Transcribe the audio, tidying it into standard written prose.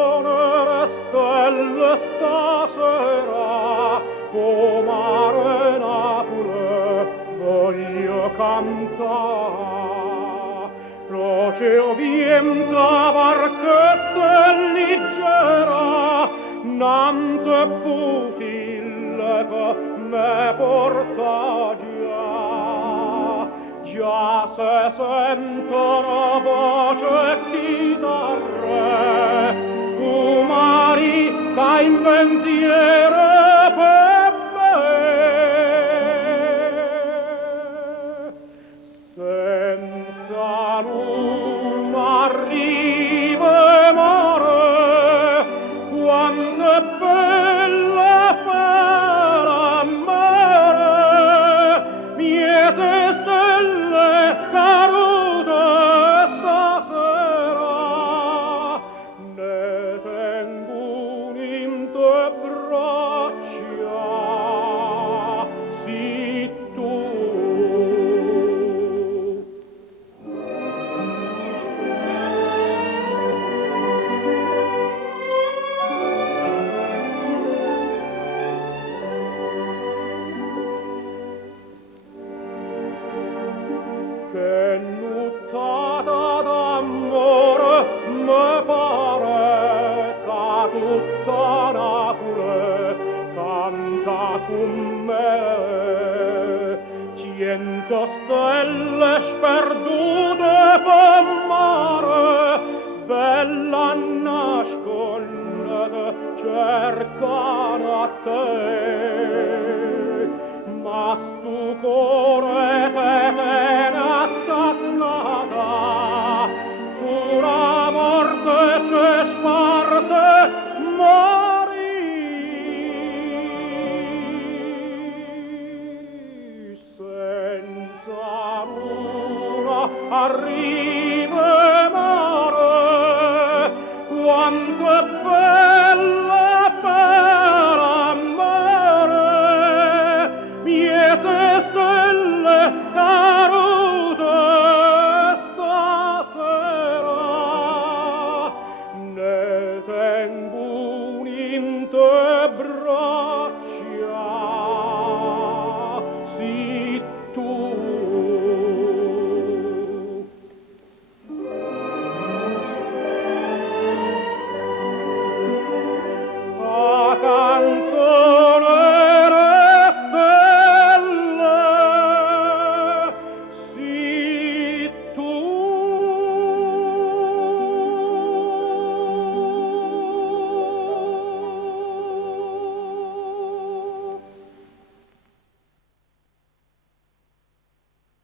sono stelle stasera, o mare Napoli, voglio cantare. Croce o vienta, barchetta leggera, nante pufille che me porta già. Già se sentono voce chitarre, umari ca in pensiero per me. Senza luna arriva mare, quanto è bella fare mare, miete stelle cadute stasera, ne tengo in te braccia, sì tu. Che nuttata d'amore me pare, ca tutta Napoli canta con me. Cento stelle sperdute per mare, bella nasconde, cercano a te. Ma stu cuore te ne attaccata, giura morte c'è sparte morì. Senza luna arriva mare, quanto è bella per amare, miete stelle cadute stasera, ne tengo